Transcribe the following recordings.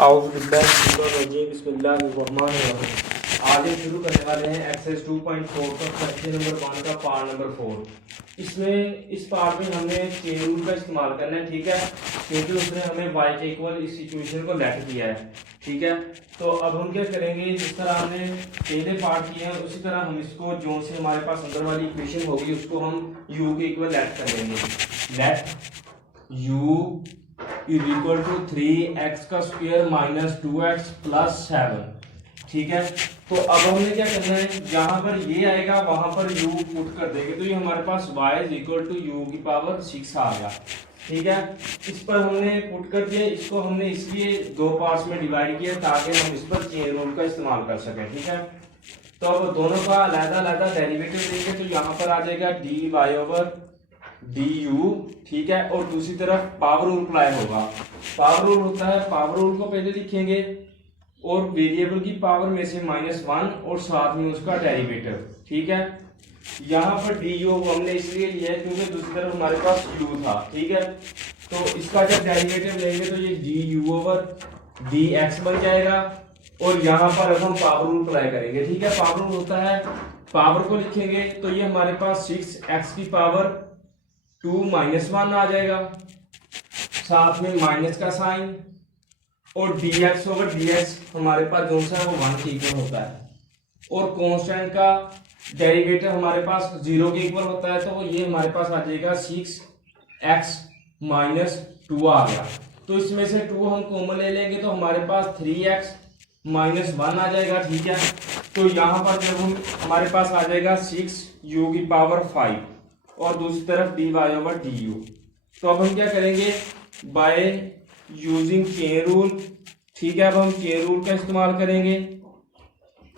बिस्मिल्लाहिर्रहमानिर्रहीम। आज हम शुरू करने वाले हैं एक्सरसाइज 2.4 का क्वेश्चन नंबर 1 का पार्ट नंबर 4। इस पार्ट में हमने चेन रूल का इस्तेमाल करना है, ठीक है, क्योंकि उसने हमें y के इक्वल इस इक्वेशन को लेट किया है, ठीक है। तो अब हम क्या करेंगे, जिस तरह हमने पहले पार्ट किया है उसी तरह हम इसको जो से हमारे पास अंदर वाली इक्वेशन होगी उसको हम u के इक्वल लेट कर देंगे। Let u is equal to 3x का स्क्वायर माइनस 2x प्लस 7, ठीक है। तो अब हमने क्या करना है, जहां पर ये आएगा वहां पर u पुट कर देंगे, तो ये हमारे पास y is equal to u की पावर 6 आ गया, ठीक है। इस पर हमने पुट कर दिया, इसको हमने इसलिए दो पार्ट्स में डिवाइड किया ताकि हम इस पर चेन रूल का इस्तेमाल कर सकें, ठीक है। तो अब दोनों का अलग-अलग डेरिवेटिव देंगे, तो यहाँ पर आ जाएगा dy ओवर du, ठीक है, और दूसरी तरफ पावर रूल अप्लाई होगा। पावर रूल होता है, पावर रूल को पहले लिखेंगे और वेरिएबल की पावर में से -1 और साथ में उसका डेरिवेटिव, ठीक है। यहाँ पर du हमने इसलिए लिया है क्योंकि दूसरी तरफ हमारे पास u था, ठीक है। तो इसका जब डेरिवेटिव लेंगे तो ये du ओवर dx बन जाएगा और यहाँ पर अब हम पावर रूल अप्लाई करेंगे, ठीक है। पावर रूल होता है, पावर को लिखेंगे तो ये हमारे पास 6x की पावर 2 -1 आ जाएगा, साथ में माइनस का साइन, और dx ओवर dx हमारे पास जो सा है वो 1 के इक्वल होता है, और कांस्टेंट का डेरिवेटिव हमारे पास 0 के इक्वल होता है, तो ये हमारे पास आ जाएगा 6x माइनस 2 आ गया। तो इसमें से 2 हम कॉमन ले लेंगे तो हमारे पास 3x माइनस 1 आ जाएगा, ठीक है। तो यहाँ पर जब हम हमारे पास आ जाएगा 6u की पावर 5 और दूसरी तरफ dy ओवर du। तो अब हम क्या करेंगे, बाय यूजिंग चेन रूल, ठीक है। अब हम चेन रूल का इस्तेमाल करेंगे,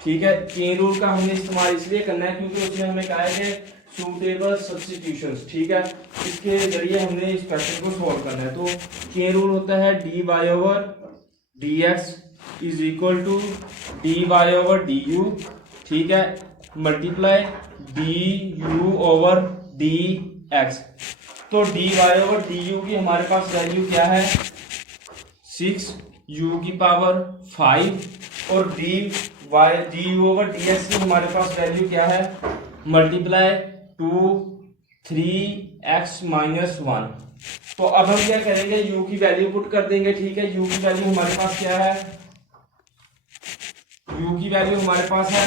ठीक है। चेन रूल का हमने इस्तेमाल इसलिए करना है क्योंकि उसमें हमें कहा है कि सूटेबल सब्स्टिट्यूशंस, ठीक है, इसके जरिए हमने इस क्वेश्चन को सॉल्व करना है। तो चेन रूल होता है dy over dx is equal to dy over du, ठीक है, मल्टीप्लाई du ओवर dx। तो dy ओवर du की हमारे पास वैल्यू क्या है, 6u की पावर 5, और du ओवर dx की हमारे पास वैल्यू क्या है, मल्टीप्लाई 2 3x माइनस 1। तो अब हम क्या करेंगे, u की वैल्यू पुट कर देंगे, ठीक है। u की वैल्यू हमारे पास क्या है, u की वैल्यू हमारे पास है,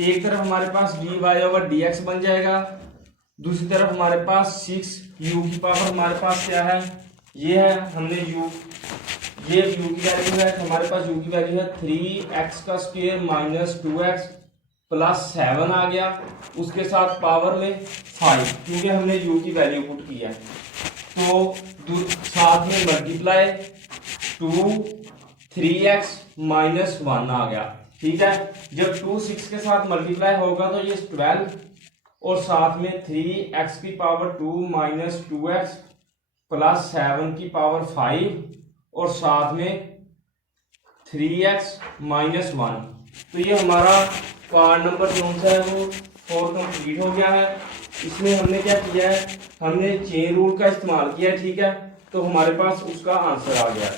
एक तरफ हमारे पास dy ओवर dx बन जाएगा, दूसरी तरफ हमारे पास 6u की पावर हमारे पास क्या है, ये है, हमने ये u की वैल्यू है, तो हमारे पास u की वैल्यू है 3x का स्क्वायर माइनस 2x प्लस 7 आ गया, उसके साथ पावर में 5 क्योंकि हमने u की वैल्यू पुट किया है। तो साथ में मल्टीप्लाई 2 3x माइनस 1 आ गया, ठीक है। जब 2 6 के साथ मल्टीप्लाई होगा तो ये 12 और साथ में 3x की पावर 2 माइनस 2x प्लस 7 की पावर 5 और साथ में 3x माइनस 1। तो ये हमारा पार्ट नंबर जो है वो 4 कंप्लीट हो गया है। इसमें हमने क्या किया है, हमने चेन रूल का इस्तेमाल किया, ठीक है। तो हमारे पास उसका आंसर आ गया।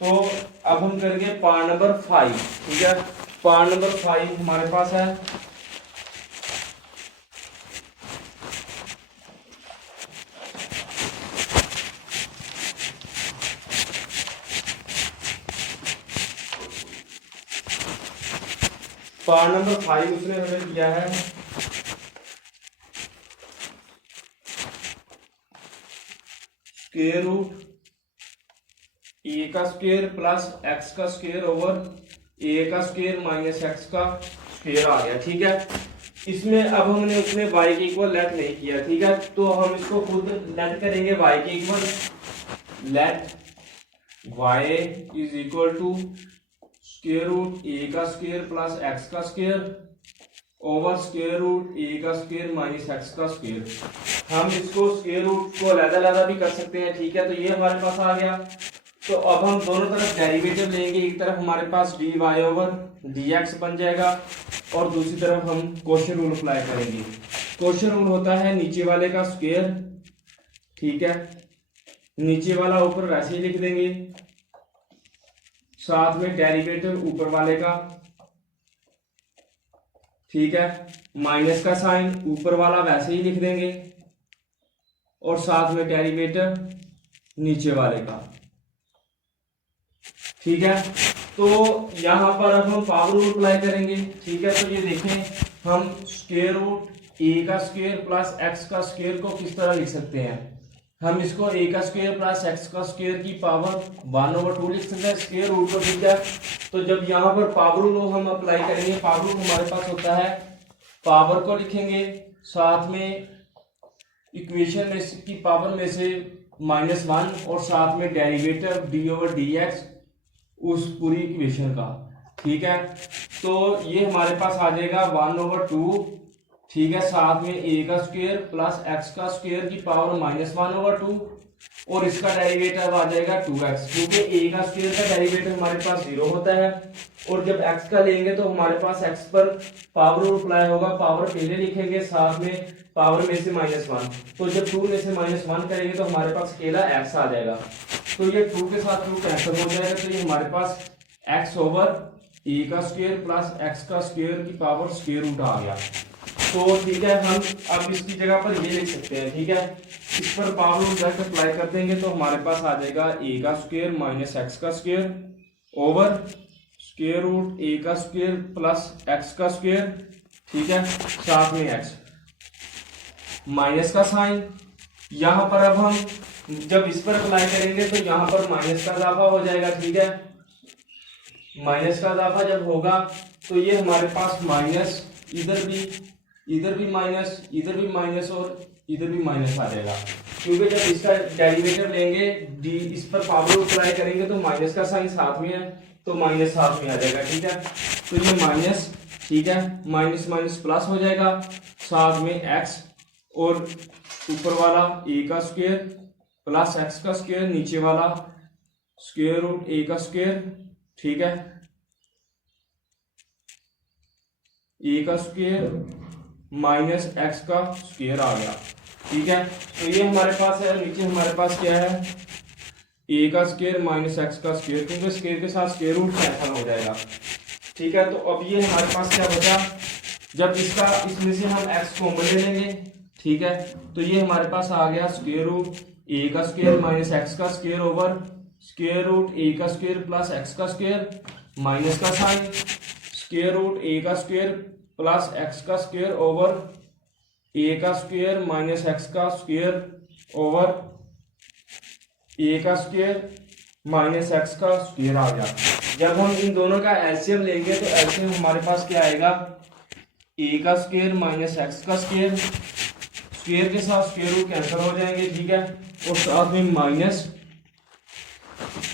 तो अब हम करेंगे पार्ट नंबर 5, ठीक है। पार्ट नंबर 5 हमारे पास है, पार्ट नंबर 5 उसने हमें दिया है स्क्वायर रूट ए का स्क्वायर प्लस एक्स का स्क्वायर ओवर ए का स्क्वायर माइनस एक्स का स्क्वायर आ गया, ठीक है। इसमें अब हमने उसमें y के इक्वल लेट नहीं किया, ठीक है। तो हम इसको खुद लेट करेंगे, y के equal let y is equal to square root A का स्क्वायर प्लस एक्स का square over square root A का स्क्वायर माइनस एक्स का स्क्वायर। हम इसको स्क्वायर रूट को अलग-अलग भी कर सकते हैं, ठीक है। तो ये हमारे पास आ गया। तो अब हम दोनों तरफ डेरिवेटिव लेंगे, एक तरफ हमारे पास dy ओवर dx बन जाएगा और दूसरी तरफ हम क्वोशिएंट रूल अप्लाई करेंगे। क्वोशिएंट रूल होता है नीचे वाले का स्क्वायर, ठीक है, नीचे वाला ऊपर वैसे ही लिख देंगे, साथ में डेरिवेटिव ऊपर वाले का, ठीक है, माइनस का साइन ऊपर वाला वैसे ही लिख देंगे, और साथ में डेरिवेटिव नीचे वाले का, ठीक है। तो यहां पर अब हम पावर रूल अप्लाई करेंगे, ठीक है। तो ये देखें, हम स्क्वायर रूट ए का स्क्वायर प्लस एक्स का स्क्वायर को किस तरह लिख सकते हैं, हम इसको ए का स्क्वायर प्लस एक्स का स्क्वायर की पावर 1/2 लिख सकते हैं स्क्वायर रूट को, ठीक है। तो जब यहाँ पर पावर रूल हम अप्लाई करेंगे, पावर रूल हमारे पास होता है, पावर को लिखेंगे, साथ में इक्वेशन में की पावर में से -1 और साथ में डेरिवेटिव d/dx उस पूरी इक्वेशन का, ठीक है। तो ये हमारे पास आ जाएगा 1/2, ठीक है, साथ में ए का स्क्वायर प्लस एक्स का स्क्वायर की पावर -1/2 और इसका डेरिवेटिव आ जाएगा 2x, क्योंकि ए का स्क्वायर का डेरिवेटिव हमारे पास 0 होता है, और जब x का लेंगे तो हमारे पास x पर पावर रूल अप्लाई होगा, पावर पहले लिखेंगे, साथ में पावर में से -1, तो जब 2 में से -1 करेंगे तो हमारे पास अकेला x आ जाएगा, तो ये 2 के साथ 2 कैंसिल हो जाएगा, तो ये हमारे पास x/ए का स्क्वायर प्लस x का स्क्वायर की पावर स्क्वायर रूट आ गया। तो ठीक है, हम अब इसकी जगह पर ये लिख सकते हैं, ठीक है, इस पर पावर रूल डायरेक्ट अप्लाई कर देंगे तो हमारे पास आ जाएगा ए का स्क्वायर माइनस एक्स का square over square root A का स्क्वायर प्लस एक्स का स्क्वायर, ठीक है, साथ में एक्स, माइनस का साइन, यहां पर अब हम जब इस पर अप्लाई करेंगे तो यहां पर माइनस का इजाफा हो जाएगा, ठीक है, माइनस का इजाफा जब होगा तो ये हमारे पास माइनस, इधर भी माइनस, इधर भी माइनस और इधर भी माइनस आ जाएगा, क्योंकि जब इसका डेरिवेटिव लेंगे डी, इस पर पावर अप्लाई करेंगे तो माइनस का साइन साथ में है तो माइनस साथ में आ जाएगा, ठीक है। तो ये माइनस, ठीक है, माइनस माइनस प्लस हो जाएगा, साथ में एक्स और ऊपर वाला ए का स्क्वायर प्लस एक्स का स्क्वायर, नीचे वाला स्क्वायर रूट ए का स्क्वायर, ठीक है, ए का स्क्वायर माइनस एक्स का स्क्वायर आ गया, ठीक है। तो ये हमारे पास है, नीचे हमारे पास क्या है, ए का स्क्वायर माइनस एक्स का स्क्वायर, क्योंकि स्क्वायर के साथ स्क्वायर रूट कैंसिल हो जाएगा, ठीक है। तो अब ये हमारे पास क्या बचा, जब इसमें से हम एक्स कॉमन ले लेंगे, ठीक है, तो ये हमारे पास आ गया स्क्वायर रूट ए का स्क्वायर माइनस एक्स का square over square root A का स्क्वायर प्लस एक्स का स्क्वायर, माइनस का साइन, स्क्वायर रूट ए का स्क्वायर प्लस एक्स का स्क्वायर ओवर ए का स्क्वायर माइनस एक्स का स्क्वायर ओवर ए का स्क्वायर माइनस एक्स का स्क्वायर आ गया। जब हम इन दोनों का एलसीएम लेंगे तो एलसीएम हमारे पास क्या आएगा, ए का स्क्वायर माइनस एक्स का स्क्वायर, स्क्वायर के साथ स्क्वायर रूट कैंसिल हो जाएंगे, ठीक है, और साथ में माइनस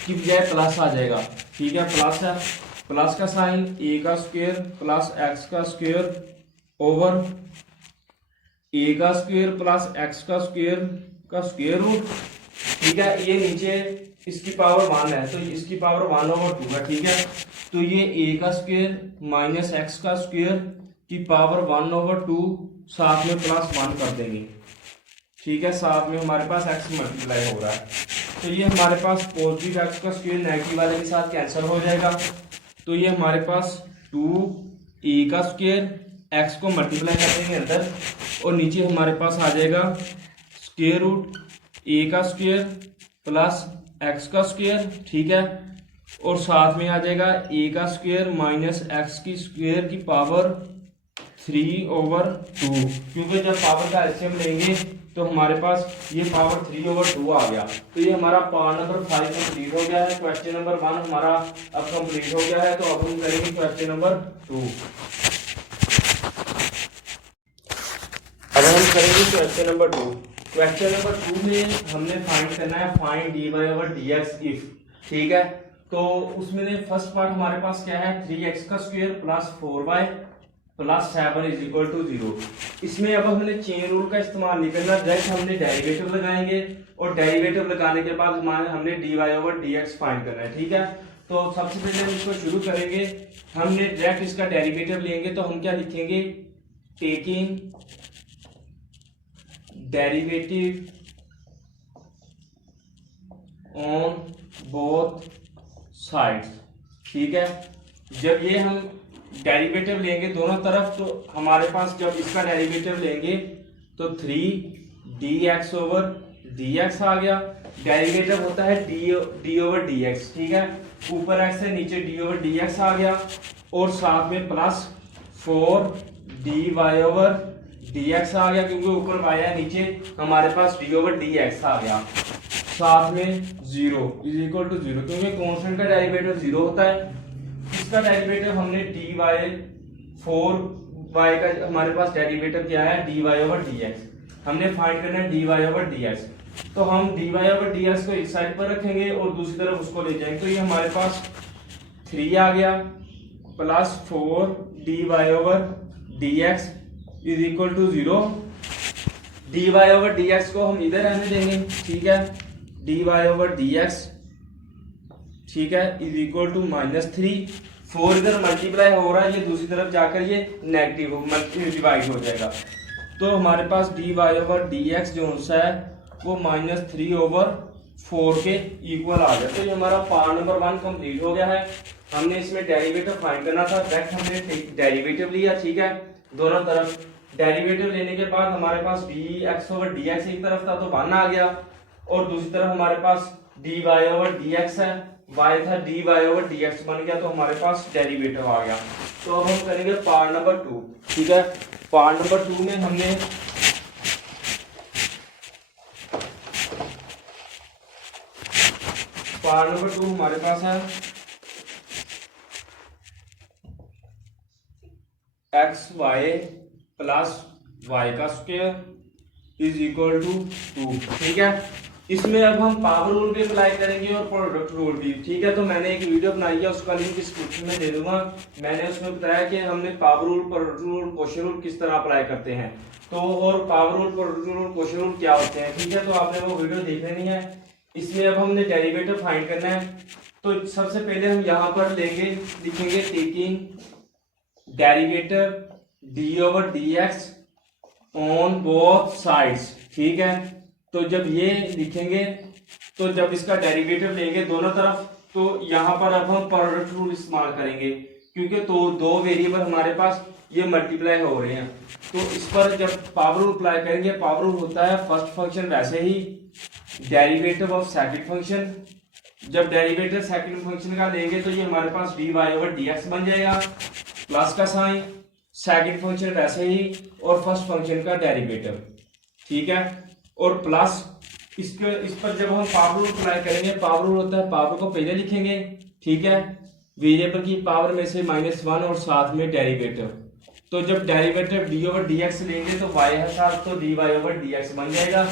की बजाय प्लस आ जाएगा, ठीक है, प्लस है, प्लस का साइन, ए का स्क्वायर प्लस एक्स का स्क्वायर ओवर ए का स्क्वायर प्लस एक्स का स्क्वायर रूट, ठीक है, ये नीचे इसकी पावर 1 है तो इसकी पावर 1/2 है, ठीक है। तो ये ए का स्क्वायर माइनस एक्स का स्क्वायर की पावर 1/2 साथ में प्लस 1 कर देंगे, ठीक है, साथ में हमारे पास एक्स मल्टीप्लाई हो रहा है, तो ये हमारे पास पॉजिटिव एक्स का स्क्वायर नेगेटिव वाले के साथ कैंसिल हो जाएगा, तो ये हमारे पास 2 ए का स्क्वायर एक्स को मल्टीप्लाई कर देंगे अंदर और नीचे हमारे पास आ जाएगा स्क्वायर रूट ए का स्क्वायर प्लस एक्स का स्क्वायर, ठीक है, और साथ में आ जाएगा ए का स्क्वायर माइनस एक्स की स्क्वायर की पावर 3/2, क्योंकि जब पावर का एलसीएम लेंगे तो हमारे पास ये पावर 3/2 आ गया। तो ये हमारा पार्ट नंबर 5 कंप्लीट हो गया है। क्वेश्चन नंबर 1 हमारा अब कंप्लीट हो गया है, तो अब हम करेंगे क्वेश्चन नंबर 2। अब हम करेंगे क्वेश्चन नंबर 2। क्वेश्चन नंबर 2 में हमने फाइंड करना है फाइंड dy/dx इफ, ठीक है। तो उसमें फर्स्ट पार्ट हमारे पास क्या है, 3x का square plus 4y plus 7 is equal to 0। इसमें अब हमने चेन रूल का इस्तेमाल नहीं करना, डायरेक्ट हमने डेरिवेटिव लगाएंगे और डेरिवेटिव लगाने के बाद हमने dy/dx फाइंड करना है, ठीक है। तो सबसे पहले हम इसको शुरू करेंगे, हमने डायरेक्ट इसका डेरिवेटिव लेंगे तो हम क्या लिखेंगे, taking derivative on both sides, ठीक है। जब ये हम डेरिवेटिव लेंगे दोनों तरफ, तो हमारे पास जब इसका डेरिवेटिव लेंगे तो 3 dx ओवर dx आ गया। डेरिवेटिव होता है d ओवर dx, ठीक है। ऊपर x है, नीचे d ओवर dx आ गया, और साथ में प्लस 4 dy ओवर dx आ गया, क्योंकि ऊपर y है, नीचे हमारे पास d ओवर dx आ गया। साथ में 0 इज इक्वल टू 0, क्योंकि कांस्टेंट का डेरिवेटिव 0 होता है। इसका डेरिवेटिव हमने dy 4y का हमारे पास डेरिवेटिव क्या है, dy ओवर dx। हमने फाइंड करना है dy ओवर dx। तो हम dy ओवर dx को एक साइड पर रखेंगे और दूसरी तरफ उसको ले जाएंगे, तो ये हमारे पास 3 आ गया plus 4 dy over dx is equal to 0। dy over dx को हम इधर रहने देंगे, ठीक है। dy ओवर dx, ठीक है, इज इक्वल टू -3। 4 इधर मल्टीप्लाई हो रहा है, ये दूसरी तरफ जाकर ये नेगेटिव डिवाइड हो जाएगा। तो हमारे पास dy ओवर dx जो सा है वो -3 ओवर 4 के इक्वल आ गया। तो ये हमारा पार्ट नंबर 1 कंप्लीट हो गया है। हमने इसमें डेरिवेटिव फाइंड करना था, डायरेक्ट हमने डेरिवेटिव लिया, ठीक है। दोनों तरफ डेरिवेटिव लेने के बाद हमारे पास dx ओवर dx एक तरफ था तो 1 आ गया, और दूसरी तरफ हमारे पास dy ओवर dx है, y था dy ओवर dx बन गया, तो हमारे पास डेरिवेटिव आ गया। तो अब हम करेंगे पार्ट नंबर 2, ठीक है। पार्ट नंबर 2 में हमने पार्ट नंबर 2 हमारे पास है xy प्लस y का स्क्वायर इज इक्वल टू 2, ठीक है। इसमें अब हम पावर रूल भी अप्लाई करेंगे और प्रोडक्ट रूल भी, ठीक है। तो मैंने एक वीडियो बनाई है, उसका लिंक डिस्क्रिप्शन में दे दूंगा। मैंने उसमें बताया कि हमने power rule, product rule, quotient rule किस तरह अप्लाई करते हैं, तो और power rule, product rule, quotient rule क्या होते हैं, ठीक है। तो आपने वो वीडियो देख लेनी है। इसमें अब हमने डेरिवेटिव फाइंड करना है, तो सबसे पहले हम यहाँ पर लेंगे, लिखेंगे taking derivative d over dx on both sides, ठीक है। तो जब ये लिखेंगे, तो जब इसका डेरिवेटिव लेंगे दोनों तरफ, तो यहाँ पर अब हम प्रोडक्ट रूल इस्तेमाल करेंगे, क्योंकि तो दो वेरिएबल हमारे पास ये मल्टीप्लाई हो रहे हैं। तो इस पर जब पावर रूल अप्लाई करेंगे, पावर रूल होता है फर्स्ट फंक्शन वैसे ही डेरिवेटिव ऑफ सेकंड फंक्शन। जब डेरिवेटिव सेकंड फंक्शन का लेंगे तो ये हमारे पास dy ओवर dx बन जाएगा, प्लस का साइन, सेकंड फंक्शन वैसे ही, और फर्स्ट फंक्शन का डेरिवेटिव, ठीक है। और प्लस इस पर जब हम पावर रूल अप्लाई करेंगे, पावर रूल होता है पावर को पहले लिखेंगे, ठीक है, वेरिएबल की पावर में से -1 और साथ में डेरिवेटिव। तो जब डेरिवेटिव d ओवर dx लेंगे तो y है साथ, तो dy ओवर dx बन जाएगा,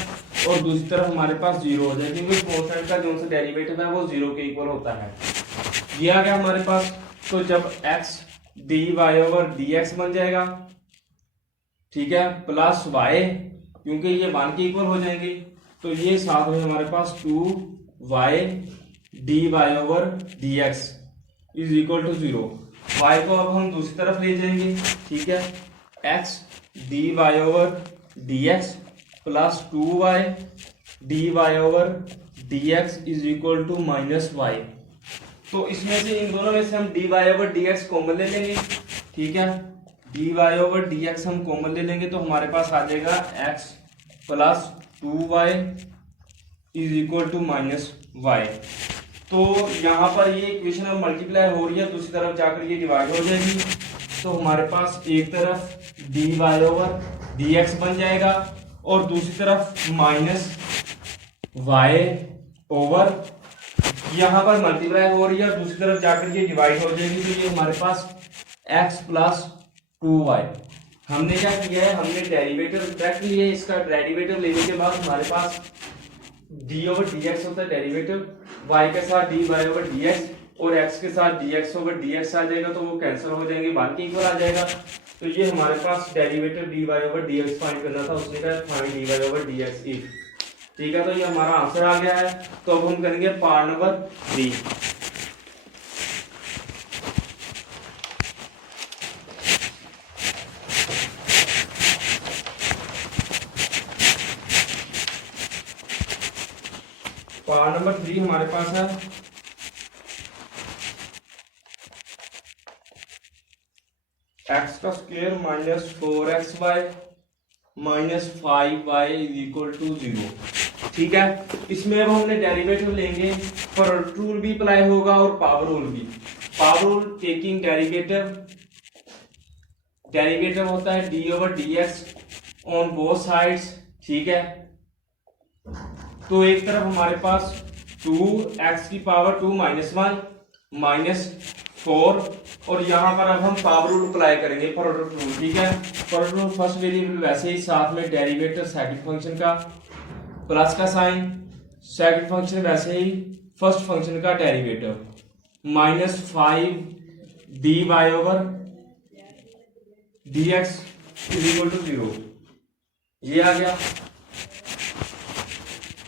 और दूसरी तरफ हमारे पास 0 हो जाएगा, क्योंकि कांस्टेंट का जो सा डेरिवेटिव है वो 0 के इक्वल होता है। ये आ गया हमारे पास। तो जब x dy ओवर dx बन जाएगा, ठीक है, प्लस y, क्योंकि ये 1 के इक्वल हो जाएंगे, तो ये साथ में हमारे पास 2y dy over dx is equal to 0। y को अब हम दूसरी तरफ ले जाएंगे, ठीक है, x dy over dx plus 2y dy over dx is equal to -y। तो इसमें से इन दोनों में से हम dy ओवर dx कॉमन ले लेंगे, ठीक है। dy ओवर dx हम कॉमन ले लेंगे, तो हमारे पास आ जाएगा x plus 2y is equal to -y। तो यहाँ पर ये इक्वेशन अब मल्टीप्लाई हो रही है, दूसरी तरफ जाकर ये डिवाइड हो जाएगी, तो हमारे पास एक तरफ dy ओवर dx बन जाएगा और दूसरी तरफ -y ओवर, यहाँ पर मल्टीप्लाई हो रही है और दूसरी तरफ जाकर ये डिवाइड हो जाएगी, तो ये हमारे पास x प्लस 2y। हमने क्या किया है, हमने डेरिवेटिव डायरेक्ट लिया है। इसका डेरिवेटिव लेने के बाद हमारे पास d ओवर dx होता है डेरिवेटिव, y के साथ dy ओवर dx और x के साथ dx ओवर dx आ जाएगा, तो वो कैंसिल हो जाएंगे, 1 के इक्वल आ जाएगा। तो ये हमारे पास derivative dy over dx find करना था, उसने कहा find dy over dx if, ठीक है। तो ये हमारा आंसर आ गया है। तो अब हम करेंगे पार्ट नंबर 3। पार्ट नंबर 3 हमारे पास है एक्स का square minus 4xy minus 5y is equal to 0। ठीक है, इसमें अब हमने डेरिवेटिव लेंगे, फॉरवर्ड रूल भी अप्लाई होगा और पावर रूल भी। पावर रूल टेकिंग डेरिवेटिव होता है D over D x on both sides. ठीक है, तो एक तरफ हमारे पास 2x की पावर 2 माइनस 1 माइनस 4, और यहाँ पर अब हम पावर रूल अप्लाई करेंगे, फॉरवर्ड रूल। ठीक है, फॉरवर्ड रूल फर्स्ट वेरिएबल वैसे ही, साथ में डेरिवेटिव सेकंड फंक्शन का प्लस का साइन, सेकंड फंक्शन वैसे ही फर्स्ट फंक्शन का derivative minus 5 dy over dx is equal to 0। ये आ गया,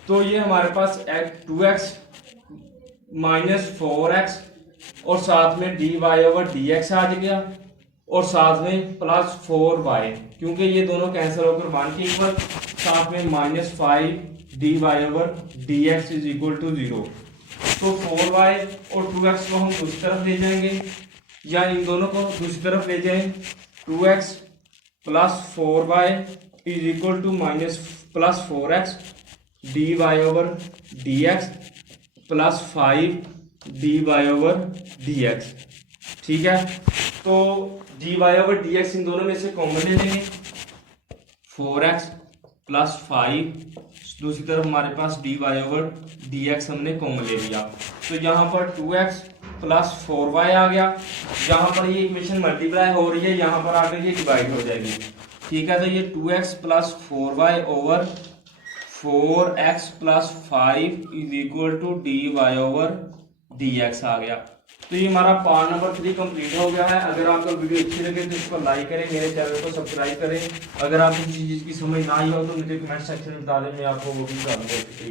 तो ये हमारे पास 2x माइनस 4x और साथ में dy ओवर dx आ गया, और साथ में प्लस 4y, क्योंकि ये दोनों कैंसिल होकर 1 के इक्वल, साथ में minus 5 dy over dx is equal to 0। तो 4y और 2x को हम दूसरी तरफ ले जाएंगे, या इन दोनों को दूसरी तरफ ले जाएं, 2x plus 4y is equal to minus plus 4x dy over dx plus 5 dy over dx। ठीक है, तो dy ओवर dx इन दोनों में से कॉमन ले लेंगे, 4x प्लस 5, दूसरी तरफ हमारे पास dy ओवर dx हमने कॉमन ले लिया, तो यहाँ पर 2x प्लस 4y आ गया। यहाँ पर ये इक्वेशन मल्टीप्लाई हो रही है, यहाँ पर आकर ये डिवाइड हो जाएगी। ठीक है, तो ये 2x plus 4y over 4x plus 5 is equal to dy over dx आ गया। तो ये हमारा पार्ट नंबर 3 कंप्लीट हो गया है। अगर आपको वीडियो अच्छी लगे तो इसको लाइक करें, मेरे चैनल को सब्सक्राइब करें। अगर आपको किसी चीज़ की समझ ना आई हो तो मुझे कमेंट सेक्शन में बता दें, मैं आपको वो भी बता दूंगा।